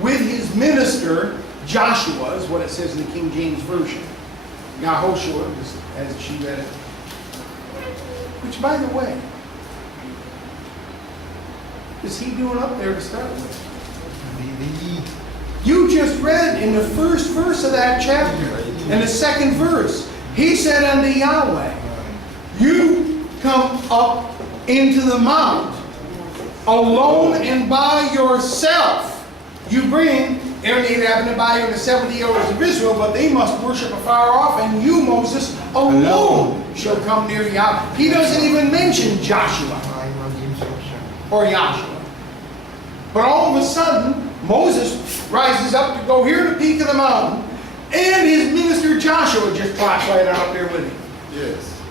with his minister, Joshua, is what it says in the King James Version. Yahoshua, as she read it. Which, by the way, is he doing up there to start with? You just read in the first verse of that chapter, in the second verse, he said unto Yahweh, you come up into the mount alone and by yourself. You bring, Aaron and Abner by you and the 70 elders of Israel, but they must worship afar off, and you, Moses, alone shall come near Yahweh. He doesn't even mention Joshua or Yahshua. But all of a sudden, Moses rises up to go here to the peak of the mountain, and his minister Joshua just plops right on up there with him. Yes.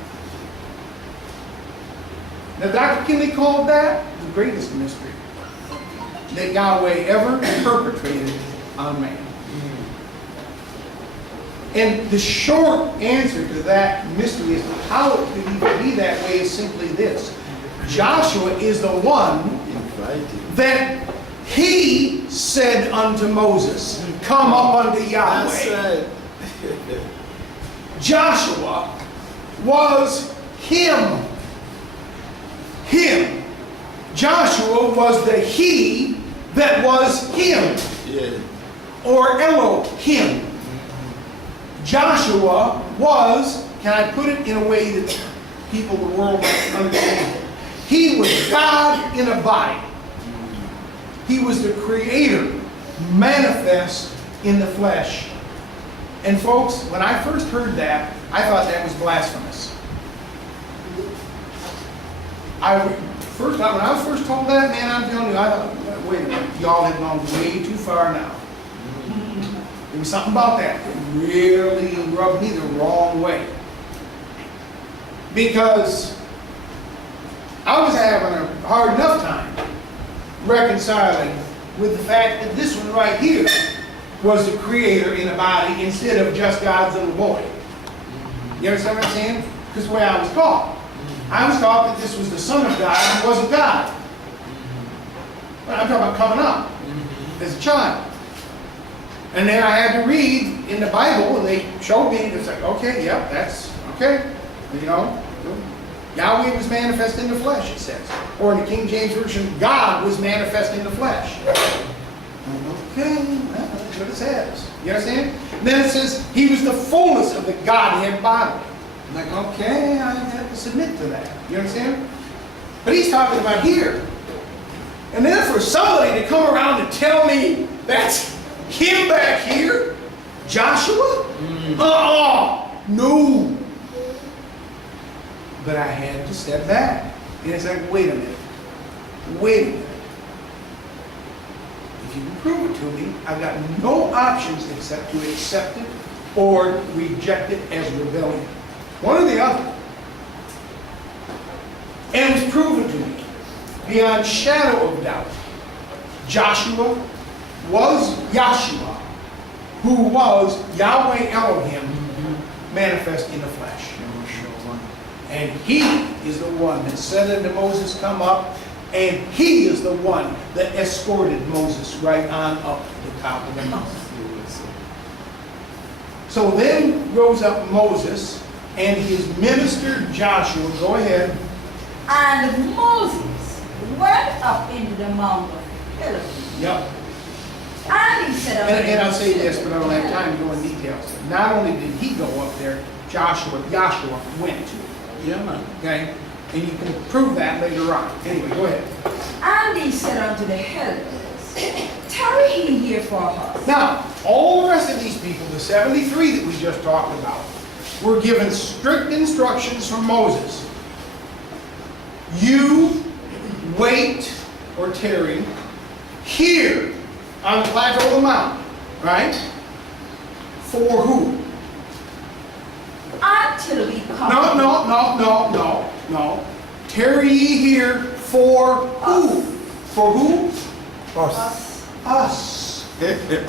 Now, Dr. Kinley called that the greatest mystery that Yahweh ever perpetrated on man. And the short answer to that mystery as to how it could even be that way is simply this. Joshua is the one that he said unto Moses, come up unto Yahweh. That's right. Joshua was him. Him. Joshua was the he that was him. Yeah. Or Elohim. Joshua was, can I put it in a way that people of the world might understand it? He was God in a body. He was the creator manifest in the flesh. And folks, when I first heard that, I thought that was blasphemous. When I was first told that, man, I'm telling you, I thought, wait a minute, y'all have gone way too far now. There was something about that really rubbed me the wrong way. Because I was having a hard enough time reconciling with the fact that this one right here was the creator in a body instead of just God's little boy. You understand what I'm saying? Because the way I was taught. I was taught that this was the Son of God and it wasn't God. But I'm talking about coming up as a child. And then I had to read in the Bible, and they showed me, it's like, okay, yep, that's okay. You know, Yahweh was manifest in the flesh, it says. Or in the King James Version, God was manifest in the flesh. Okay, well, that's what it says. You understand? And then it says, he was the fullness of the Godhead bodily. I'm like, okay, I have to submit to that. You understand? But he's talking about here. And then for somebody to come around and tell me that's him back here, Joshua? No. But I had to step back. And it's like, wait a minute. Wait a minute. If you can prove it to me, I've got no options except to accept it or reject it as rebellion. One or the other. And it was proven to me, beyond shadow of doubt, Joshua was Yahshua, who was Yahweh Elohim, manifest in the flesh. And he is the one that said unto Moses, come up, and he is the one that escorted Moses right on up to the top of the mountain. So then rose up Moses and his minister Joshua. Go ahead. And Moses went up into the mount of Elohim. Yep. And he said, And I'll say this, but I don't have time to go in details. Not only did he go up there, Yahshua went to it. Yeah, man. Okay? And you can prove that later on. Anyway, go ahead. and he said unto the elders, tarry ye here for us. Now, all the rest of these people, the 73 that we just talked about, were given strict instructions from Moses. You wait or tarry here on the plateau of the mountain, right? For who? Until we come. No. Tarry ye here for who? For who? Us. Us.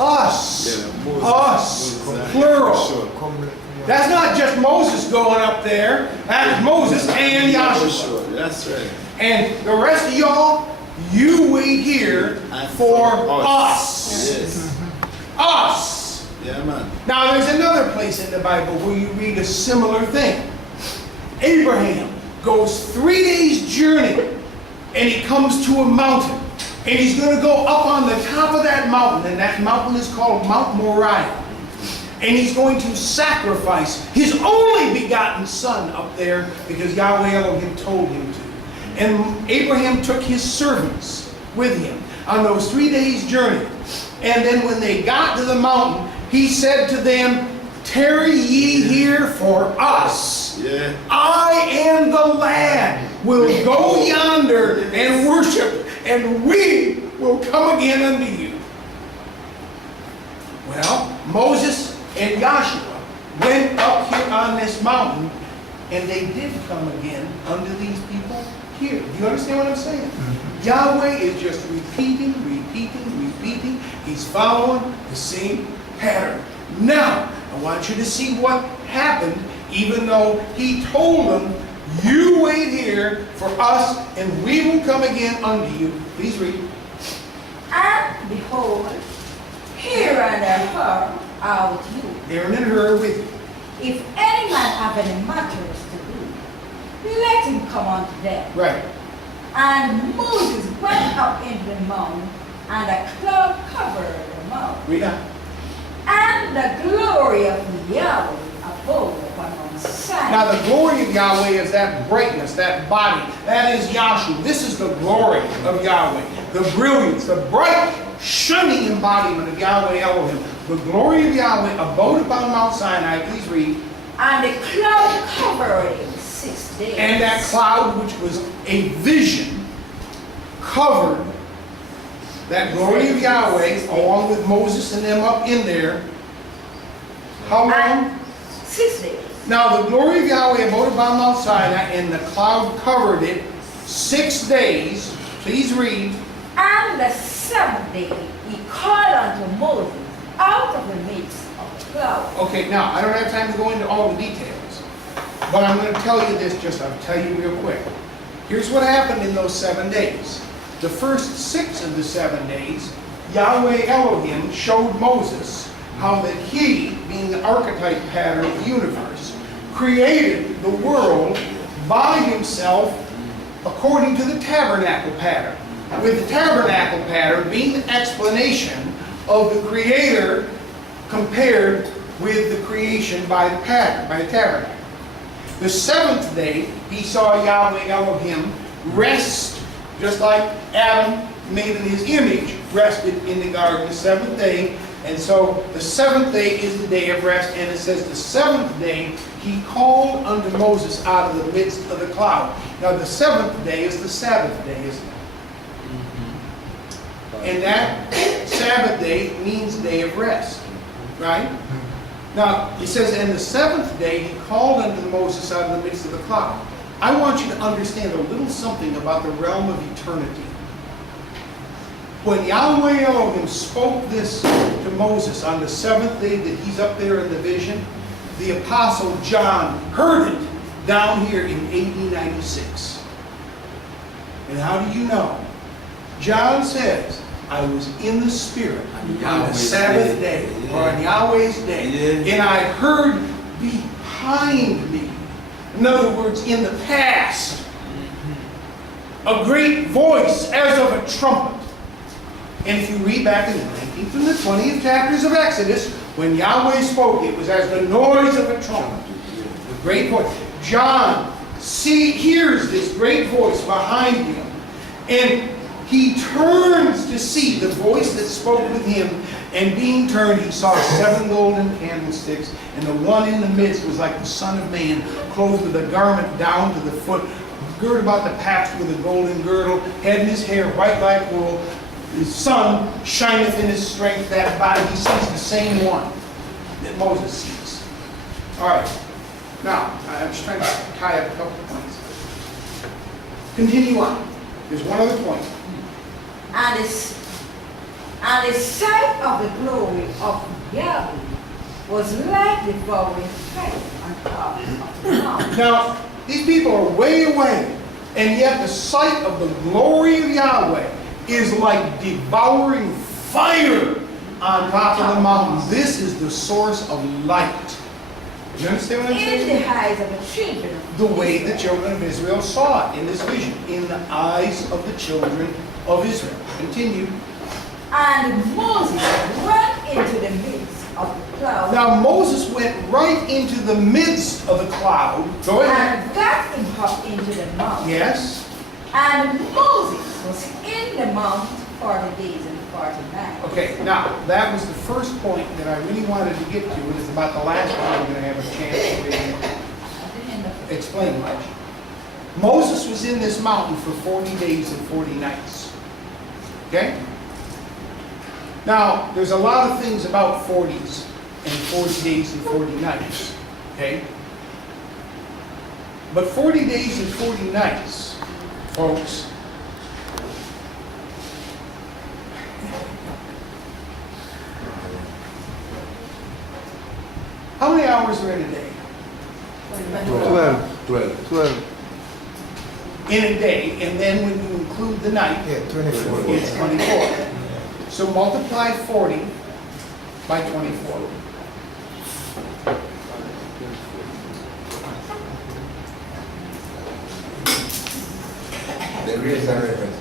Us. Plural. That's not just Moses going up there. That's Moses and Yahshua. That's right. And the rest of y'all, you wait here for us. place in the Bible where you read a similar thing. Abraham goes 3 days journey and he comes to a mountain. And he's going to go up on the top of that mountain, and that mountain is called Mount Moriah. And he's going to sacrifice his only begotten son up there because Yahweh Elohim told him to. And Abraham took his servants with him on those 3 days journey. And then when they got to the mountain, he said to them, "Tarry ye here for us. Yeah. I and the lad will go yonder and worship, and we will come again unto you." Well, Moses and Joshua went up here on this mountain, and they did come again unto these people here. Do you understand what I'm saying? Yahweh is just repeating. He's following the same pattern. Now, I want you to see what happened, even though he told them, "You wait here for us, and we will come again unto you." Please read. And behold, here and her are with you. Aaron and Hur with you. If any man have any matters to do, let him come unto them. Right. And Moses went up into the mountain, and a cloud covered the mountain. Read on. And the glory of Yahweh abode upon Mount Sinai. Now the glory of Yahweh is that brightness, that body. That is Yahshua. This is the glory of Yahweh. The brilliance, the bright, shining embodiment of Yahweh Elohim. The glory of Yahweh abode upon Mount Sinai. Please read. And the cloud covered him 6 days. And that cloud, which was a vision, covered that glory of Yahweh along with Moses and them up in there. How long? And 6 days. Now the glory of Yahweh abode upon Mount Sinai, and the cloud covered it 6 days. Please read. And the 7th day he called unto Moses out of the midst of the cloud. Okay, now I don't have time to go into all the details, but I'm going to tell you this, I'll tell you real quick. Here's what happened in those 7 days. The first 6 of the 7 days, Yahweh Elohim showed Moses how that he, being the archetype pattern of the universe, created the world by himself according to the tabernacle pattern. With the tabernacle pattern being the explanation of the Creator compared with the creation by the pattern, by the tabernacle. The 7th day, he saw Yahweh Elohim rest, just like Adam, made in his image, rested in the garden the 7th day. And so the 7th day is the day of rest, and it says the 7th day he called unto Moses out of the midst of the cloud. Now the 7th day is the Sabbath day, isn't it? And that Sabbath day means day of rest, right? Now, it says, and the 7th day he called unto Moses out of the midst of the cloud. I want you to understand a little something about the realm of eternity. When Yahweh Elohim spoke this to Moses on the 7th day that he's up there in the vision, the Apostle John heard it down here in AD 96. And how do you know? John says, I was in the Spirit on the Sabbath day, or on Yahweh's day, and I heard behind me, in other words, in the past, a great voice as of a trumpet. And if you read back in the 19th and the 20th chapters of Exodus, when Yahweh spoke, it was as the noise of a trumpet. The great voice. John hears this great voice behind him, and he turns to see the voice that spoke with him, and being turned, he saw 7 golden candlesticks, and the one in the midst was like the Son of Man, clothed with a garment down to the foot, girded about the paps with a golden girdle, had in his hair white like wool. His sun shineth in his strength, that body. He sees the same one that Moses sees. All right. Now, I'm just trying to tie up a couple of points. Continue on. There's one other point. And the sight of the glory of Yahweh was like the flowering fire on top of the mountain. Now, these people are way away, and yet the sight of the glory of Yahweh is like devouring fire on top of the mountain. This is the source of light. You understand what I'm in saying? the eyes of the children of The way Israel. the children of Israel saw it in this vision, in the eyes of the children of Israel. Continue. And Moses ran into the midst of the cloud Now Moses went right into the midst of the cloud. Go ahead. and got him up into the mount. Yes. And Moses was in the mount 40 days and 40 nights. Okay, now that was the first point that I really wanted to get to, and it's about the last one I'm going to have a chance to really explain much. Moses was in this mountain for 40 days and 40 nights. Okay? Now, there's a lot of things about 40s and 40 days and 40 nights. Okay? But 40 days and 40 nights, folks, how many hours are in a day? 12. In a day, and then when you include the night, Yeah, 24. it's 24. So multiply 40 by 24. The reason reference.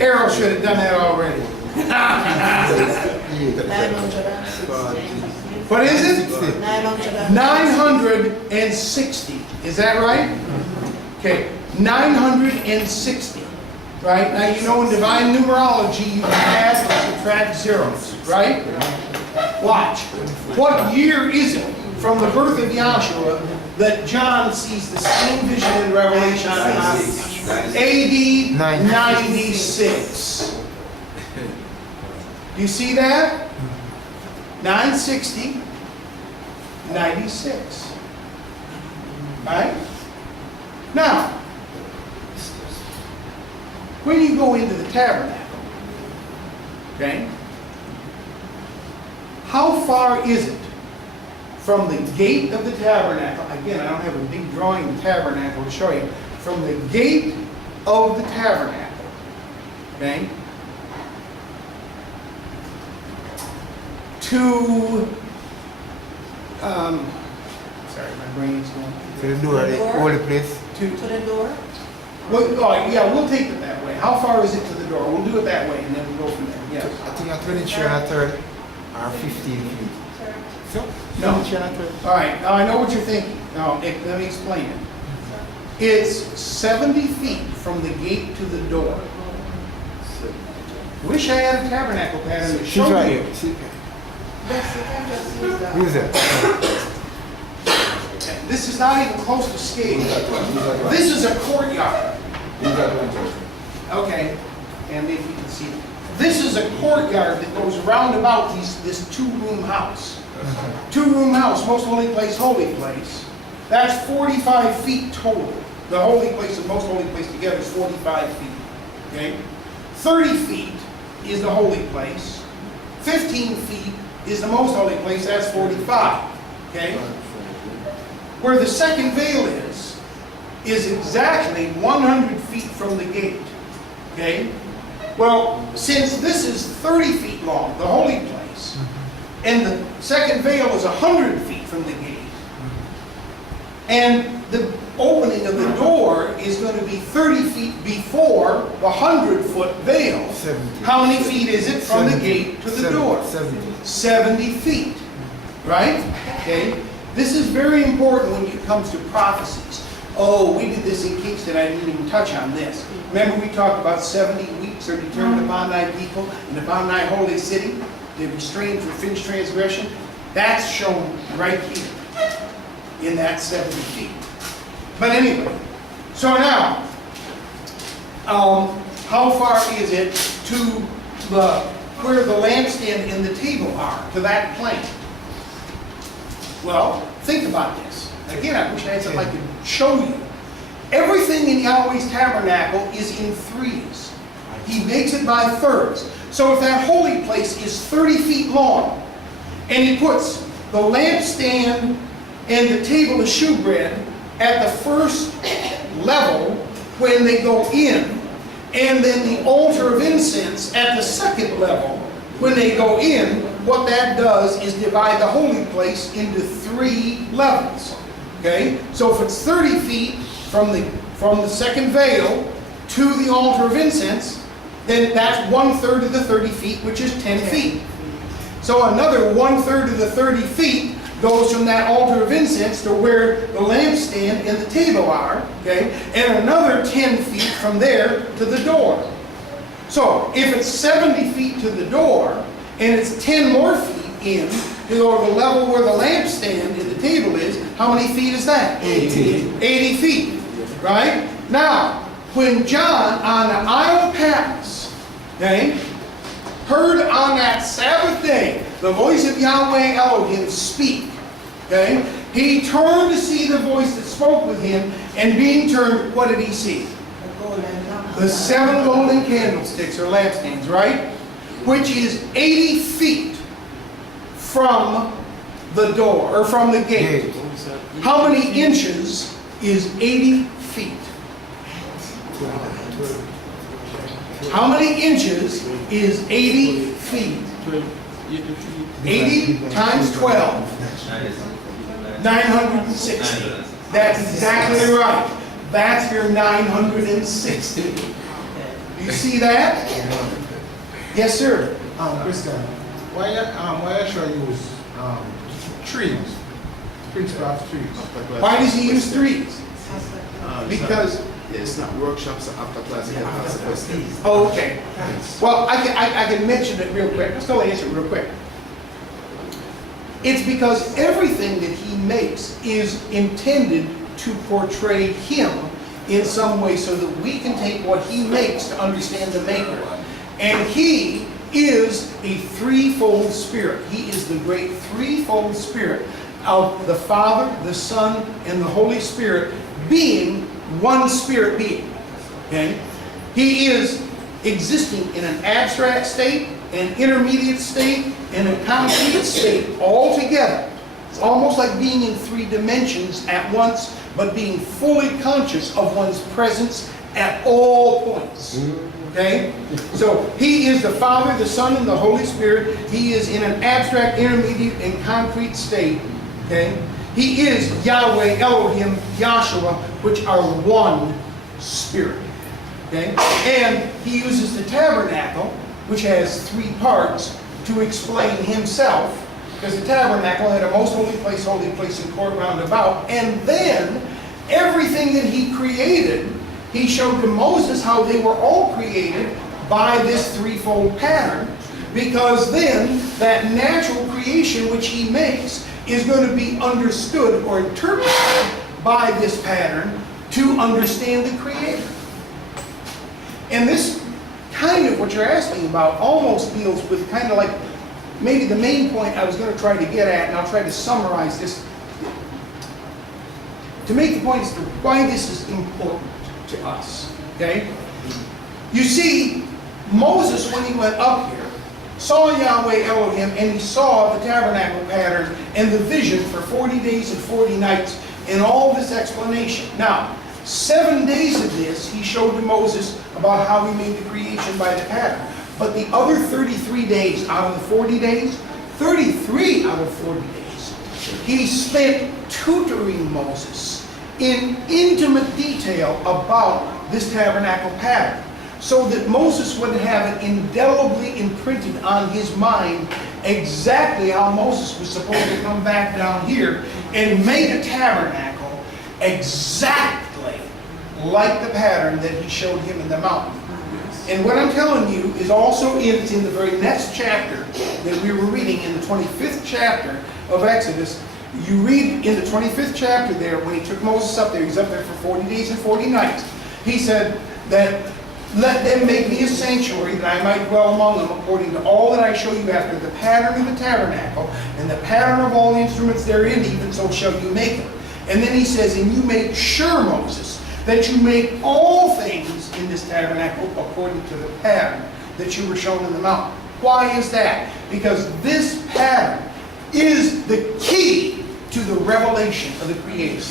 Errol should have done that already. What is it? 960. Is that right? Okay, 960. Right? Now you know in divine numerology you can add or subtract zeros, right? Watch. What year is it from the birth of Yahshua that John sees the same vision in Revelation? AD 96. Do you see that? 960, 96. Right? Now, when you go into the tabernacle, okay, how far is it from the gate of the tabernacle? Again, I don't have a big drawing of the tabernacle to show you. From the gate of the tabernacle, okay, to, sorry, my brain's going. To the door, the holy place. To the door? Well, oh, yeah, we'll take it that way. How far is it to the door? We'll do it that way, and then we'll go from there. Yes. I think at 23 and a third or 15 feet. So, No. 23 and a third. All right, now I know what you're thinking. Now, let me explain it. It's 70 feet from the gate to the door. Wish I had a tabernacle pattern to She's show right you. here. Use that. This is not even close to scale. This is a courtyard. Okay, and maybe you can see. This is a courtyard that goes round about this two-room house. Two-room house, most holy place, That's 45 feet total. The holy place and most holy place together is 45 feet. Okay? 30 feet is the holy place. 15 feet is the most holy place, that's 45. Okay? Where the second veil is exactly 100 feet from the gate. Okay? Well, since this is 30 feet long, the holy place, and the second veil is 100 feet from the gate, and the opening of the door is going to be 30 feet before the 100-foot veil. 70. How many feet is it from the 70. gate to the door? 70. 70 feet. Right? Okay? This is very important when it comes to prophecies. Oh, we did this in Kingston, I didn't even touch on this. Remember we talked about 70 weeks are determined upon thy people and upon thy holy city, the restrained for finished transgression. That's shown right here in that 70 feet. But anyway, so now, how far is it to where the lampstand and the table are, to that plane? Well, think about this. Again, I wish I had something I could show you. Everything in Yahweh's tabernacle is in threes. He makes it by thirds. So if that holy place is 30 feet long, and he puts the lampstand and the table of shewbread at the first level when they go in, and then the altar of incense at the second level when they go in, what that does is divide the holy place into 3 levels. Okay? So if it's 30 feet from the second veil to the altar of incense, then that's 1/3 of the 30 feet, which is 10 feet. So another 1/3 of the 30 feet goes from that altar of incense to where the lampstand and the table are, okay? And another 10 feet from there to the door. So if it's 70 feet to the door, and it's 10 more feet in to go to the level where the lampstand and the table is, how many feet is that? 80. 80 feet, right? Now, when John on the Isle of Patmos, okay, heard on that Sabbath day the voice of Yahweh Elohim speak, okay, he turned to see the voice that spoke with him, and being turned, what did he see? The 7 golden candlesticks or lampstands, right? Which is 80 feet from the door, or from the gate. How many inches is 80 feet? How many inches is 80 feet? 80 times 12. 960. That's exactly right. That's your 960. You see that? Yes, sir. Christian, why I should use trees? Principle of trees. Why does he use 3s? Because it's not workshops after class. You can ask a question. oh, okay. Well, I can mention it real quick. I'll still answer it real quick. It's because everything that he makes is intended to portray him in some way so that we can take what he makes to understand the maker. And he is a threefold spirit. He is the great threefold spirit of the Father, the Son, and the Holy Spirit being one spirit being. Okay? He is existing in an abstract state, an intermediate state, and a concrete state all together. It's almost like being in 3 dimensions at once, but being fully conscious of one's presence at all points. Okay? So he is the Father, the Son, and the Holy Spirit. He is in an abstract, intermediate, and concrete state. Okay? He is Yahweh, Elohim, Yahshua, which are one spirit. Okay? And he uses the tabernacle, which has 3 parts, to explain himself. Because the tabernacle had a most holy place, and court round about. And then, everything that he created, he showed to Moses how they were all created by this threefold pattern. Because then, that natural creation which he makes is going to be understood or interpreted by this pattern to understand the Creator. And this kind of what you're asking about almost deals with kind of like maybe the main point I was going to try to get at, and I'll try to summarize this to make the point as to why this is important to us. Okay? You see, Moses, when he went up here, saw Yahweh Elohim, and he saw the tabernacle pattern and the vision for 40 days and 40 nights and all this explanation. Now, 7 days of this he showed to Moses about how he made the creation by the pattern. But the other 33 days out of the 40 days, 33 out of 40 days, he spent tutoring Moses in intimate detail about this tabernacle pattern, so that Moses would have it indelibly imprinted on his mind exactly how Moses was supposed to come back down here and make a tabernacle exactly like the pattern that he showed him in the mountain. And what I'm telling you is also in the very next chapter that we were reading, in the 25th chapter of Exodus. You read in the 25th chapter there, when he took Moses up there, he's up there for 40 days and 40 nights. He said that, "Let them make me a sanctuary that I might dwell among them according to all that I show you after the pattern of the tabernacle and the pattern of all the instruments therein, even so shall you make it." And then he says, "And you make sure, Moses, that you make all things in this tabernacle according to the pattern that you were shown in the mountain." Why is that? Because this pattern is the key to the revelation of the Creator.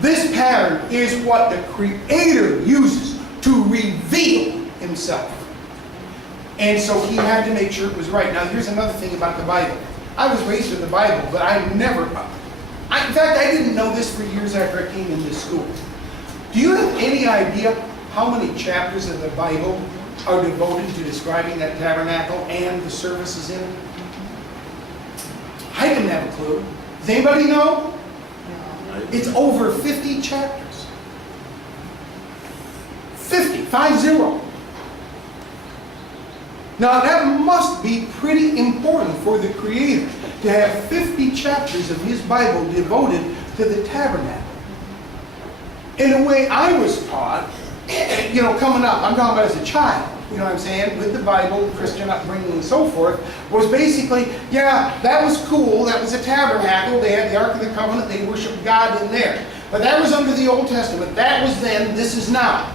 This pattern is what the Creator uses to reveal himself. And so he had to make sure it was right. Now, here's another thing about the Bible. I was raised in the Bible, but in fact, I didn't know this for years after I came into school. Do you have any idea how many chapters of the Bible are devoted to describing that tabernacle and the services in it? I didn't have a clue. Does anybody know? It's over 50 chapters. 50. Now that must be pretty important for the Creator to have 50 chapters of His Bible devoted to the tabernacle. In the way I was taught, coming up, I'm talking about as a child, you know what I'm saying, with the Bible, Christian upbringing and so forth, was basically, yeah, that was cool, that was a tabernacle, they had the Ark of the Covenant, they worshiped God in there. But that was under the Old Testament, that was then, this is now.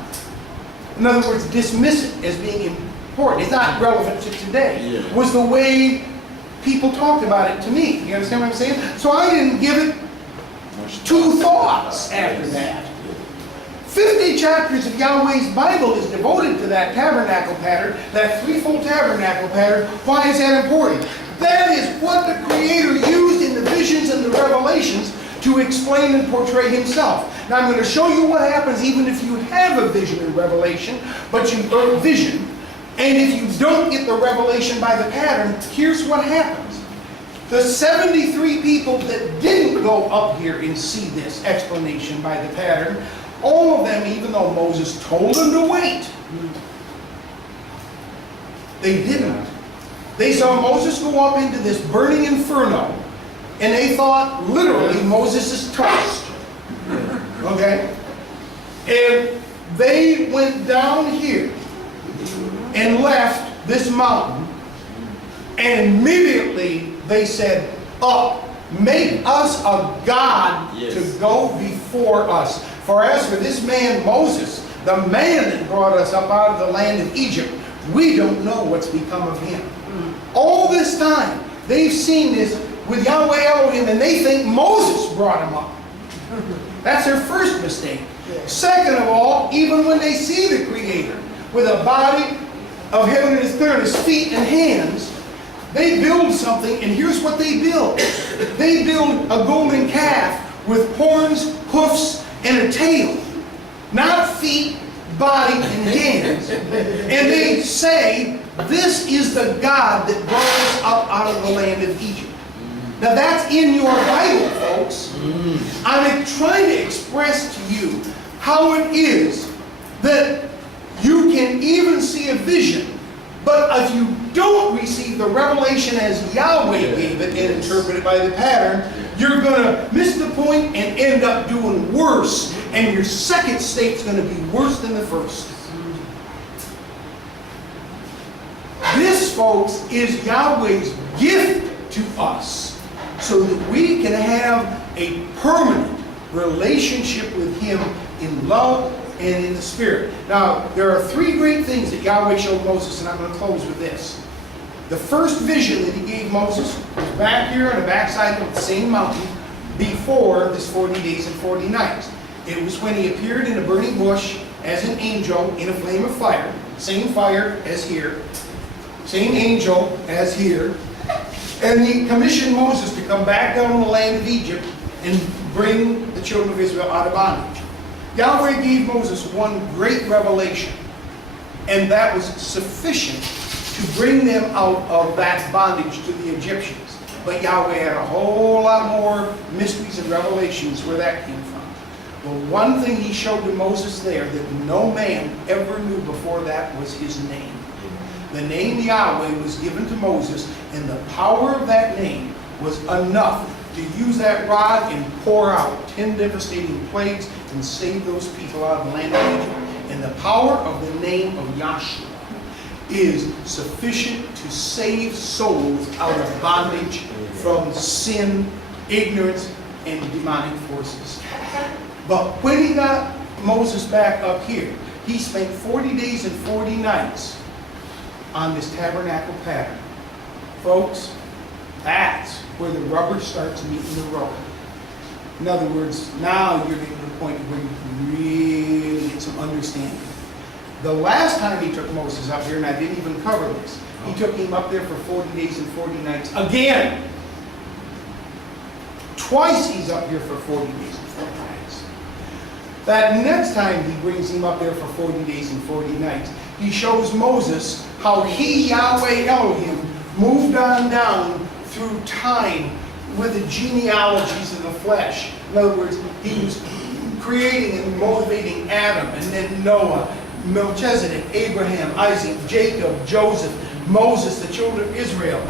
In other words, dismiss it as being important. It's not relevant to today. Was the way people talked about it to me. You understand what I'm saying? So I didn't give it two thoughts after that. 50 chapters of Yahweh's Bible is devoted to that tabernacle pattern, that threefold tabernacle pattern. Why is that important? That is what the Creator used in the visions and the revelations to explain and portray Himself. Now I'm going to show you what happens even if you have a vision and revelation, and if you don't get the revelation by the pattern, here's what happens. The 73 people that didn't go up here and see this explanation by the pattern, all of them, even though Moses told them to wait, they didn't. They saw Moses go up into this burning inferno, and they thought, literally, Moses is toast. Okay? And they went down here and left this mountain, and immediately they said, "Up, make us a God to go before us. For as for this man Moses, the man that brought us up out of the land of Egypt, we don't know what's become of him." All this time, they've seen this with Yahweh Elohim, and they think Moses brought him up. That's their first mistake. Second of all, even when they see the Creator with a body of heaven and his feet and hands, they build something, and here's what they build. They build a golden calf with horns, hoofs, and a tail. Not feet, body, and hands. And they say, this is the God that brought us up out of the land of Egypt. Now that's in your Bible, folks. I'm trying to express to you how it is that you can even see a vision, but if you don't receive the revelation as Yahweh gave it and interpret it by the pattern, you're going to miss the point and end up doing worse, and your second state's going to be worse than the first. This, folks, is Yahweh's gift to us so that we can have a permanent relationship with Him in love and in the Spirit. Now, there are three great things that Yahweh showed Moses, and I'm going to close with this. The first vision that He gave Moses was back here on the backside of the same mountain before this 40 days and 40 nights. It was when He appeared in a burning bush as an angel in a flame of fire. Same fire as here. Same angel as here. And He commissioned Moses to come back down to the land of Egypt and bring the children of Israel out of bondage. Yahweh gave Moses one great revelation, and that was sufficient to bring them out of that bondage to the Egyptians. But Yahweh had a whole lot more mysteries and revelations where that came from. The one thing He showed to Moses there that no man ever knew before that was His name. The name Yahweh was given to Moses, and the power of that name was enough to use that rod and pour out 10 devastating plagues and save those people out of the land of Egypt. And the power of the name of Yahshua is sufficient to save souls out of bondage from sin, ignorance, and demonic forces. But when He got Moses back up here, he spent 40 days and 40 nights on this tabernacle pattern. Folks, that's where the rubber starts meeting the road. In other words, now you're getting to the point where you can really get some understanding. The last time he took Moses up here, and I didn't even cover this, he took him up there for 40 days and 40 nights. Again, twice he's up here for 40 days and 40 nights. That next time he brings him up there for 40 days and 40 nights, he shows Moses how he, Yahweh Elohim, moved on down through time with the genealogies of the flesh. In other words, he was creating and motivating Adam, and then Noah, Melchizedek, Abraham, Isaac, Jacob, Joseph, Moses, the children of Israel,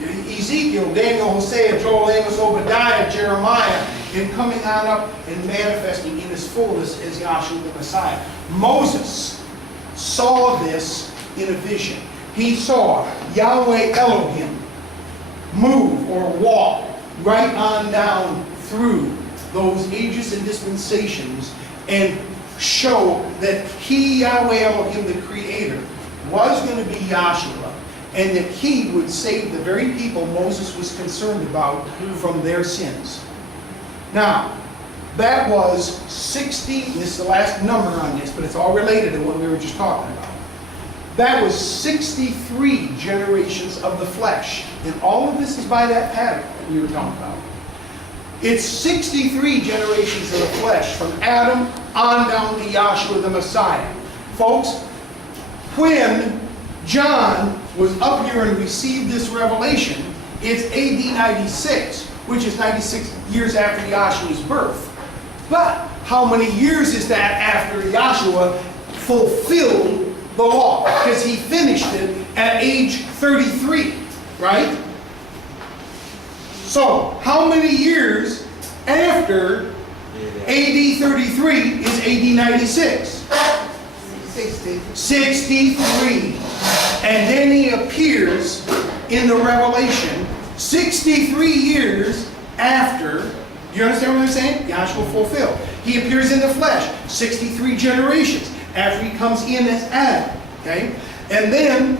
Ezekiel, Daniel, Hosea, Joel, Amos, Obadiah, Jeremiah, and coming on up and manifesting in his fullness as Yahshua the Messiah. Moses saw this in a vision. He saw Yahweh Elohim move or walk right on down through those ages and dispensations and show that he, Yahweh Elohim, the Creator, was going to be Yahshua, and that he would save the very people Moses was concerned about from their sins. Now, that was 60, this is the last number on this, but it's all related to what we were just talking about. That was 63 generations of the flesh. And all of this is by that pattern that we were talking about. It's 63 generations of the flesh from Adam on down to Yahshua the Messiah. Folks, when John was up here and received this revelation, it's AD 96, which is 96 years after Yahshua's birth. But how many years is that after Yahshua fulfilled the law? Because he finished it at age 33, right? So, how many years after AD 33 is AD 96? 63. And then he appears in the Revelation 63 years after. Do you understand what I'm saying? Yahshua fulfilled. He appears in the flesh 63 generations after he comes in as Adam. Okay? And then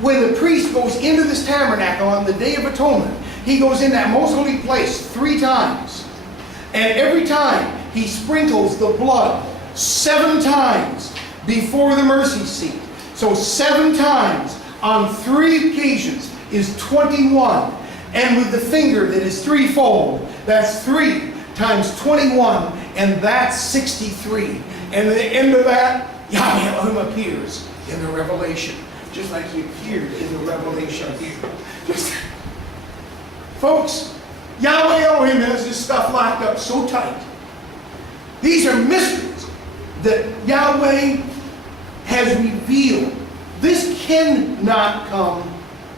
when the priest goes into this tabernacle on the Day of Atonement, he goes in that most holy place 3 times. And every time he sprinkles the blood 7 times before the mercy seat. So 7 times on 3 occasions is 21. And with the finger that is threefold, that's 3 times 21, and that's 63. And at the end of that, Yahweh Elohim appears in the Revelation, just like he appeared in the Revelation here. Folks, Yahweh Elohim has this stuff locked up so tight. These are mysteries that Yahweh has revealed. This cannot come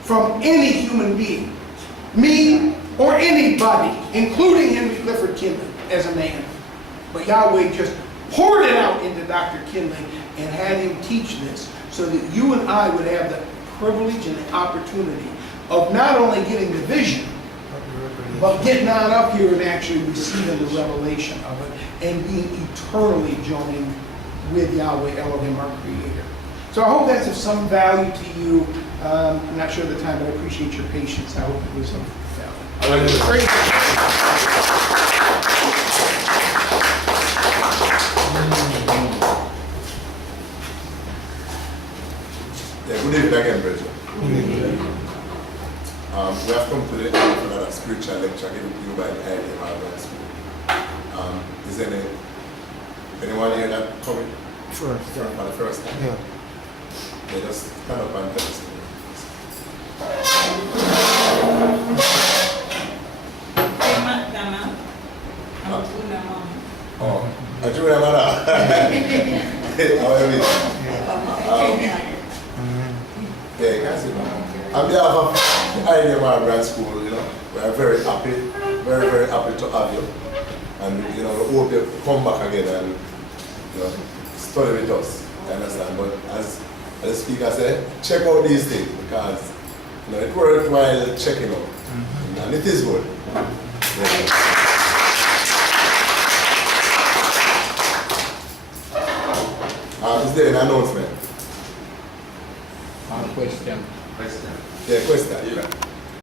from any human being, me or anybody, including Henry Clifford Kinley as a man. But Yahweh just poured it out into Dr. Kinley and had him teach this so that you and I would have the privilege and the opportunity of not only getting the vision, but getting on up here and actually receiving the revelation of it and being eternally joined with Yahweh Elohim, our Creator. So I hope that's of some value to you. I'm not sure of the time, but I appreciate your patience. I hope it was of value. Great. Yeah, good evening again, brethren. We have come to the end of another spiritual lecture given to you by the IDMR School. Is there anyone here that coming? Sure. For the first time? Yeah. Yeah, just stand up and tell us. Oh, I do remember that. How are you? Yeah, you can see that. On behalf of the IDMR Grad School, we are very happy, very happy to have you. And we hope you come back again and study with us. You understand? But as the speaker said, check out these things because it's worthwhile checking out. And it is good. Yeah. Is there an announcement? Question. Yeah, question. Yeah.